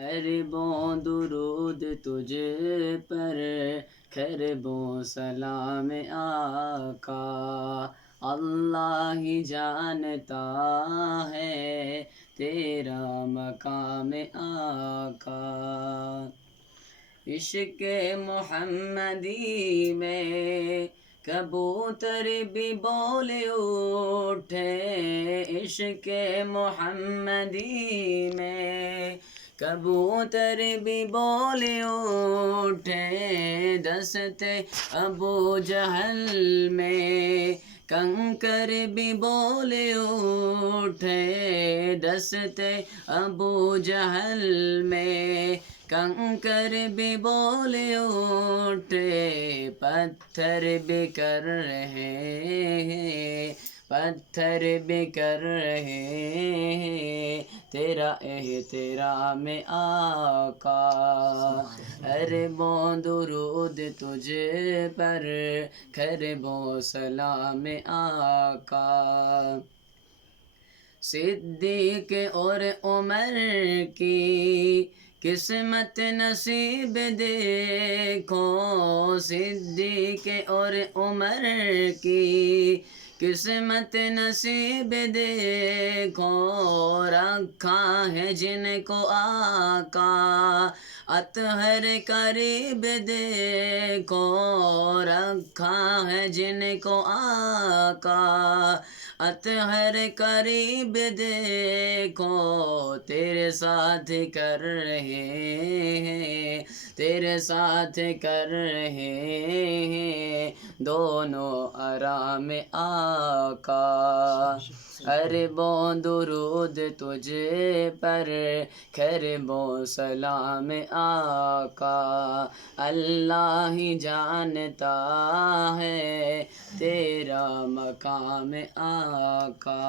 عربوں درود تجھ پر، خربوں سلام آقا، اللہ ہی جانتا ہے تیرا مقام آقا۔ عشق محمدی میں کبوتر بھی بول اٹھے، عشق محمدی میں کبوتر بھی بول اٹھے، دست ابو جہل میں کنکر بھی بول اٹھے، دست ابو جہل میں کنکر بھی بول اٹھے، پتھر بھی کر رہے ہیں، پتھر بھی کر رہے ہیں تیرا احترام آقا۔ عربوں درود تجھ پر، خربوں سلام آقا۔ صدیق اور عمر کی قسمت نصیب دیکھو، صدیق اور عمر کی قسمت نصیب دیکھو، رکھا ہے جن کو آقا اطہر قریب دیکھو، رکھا ہے جن کو آقا اطہر قریب دیکھو، تیرے ساتھ کر رہے ہیں، تیرے ساتھ کر رہے ہیں دونوں آرام آقا۔ عربوں درود تجھ پر، خربوں سلام آقا، اللہ ہی جانتا ہے تیرا مقام آقا۔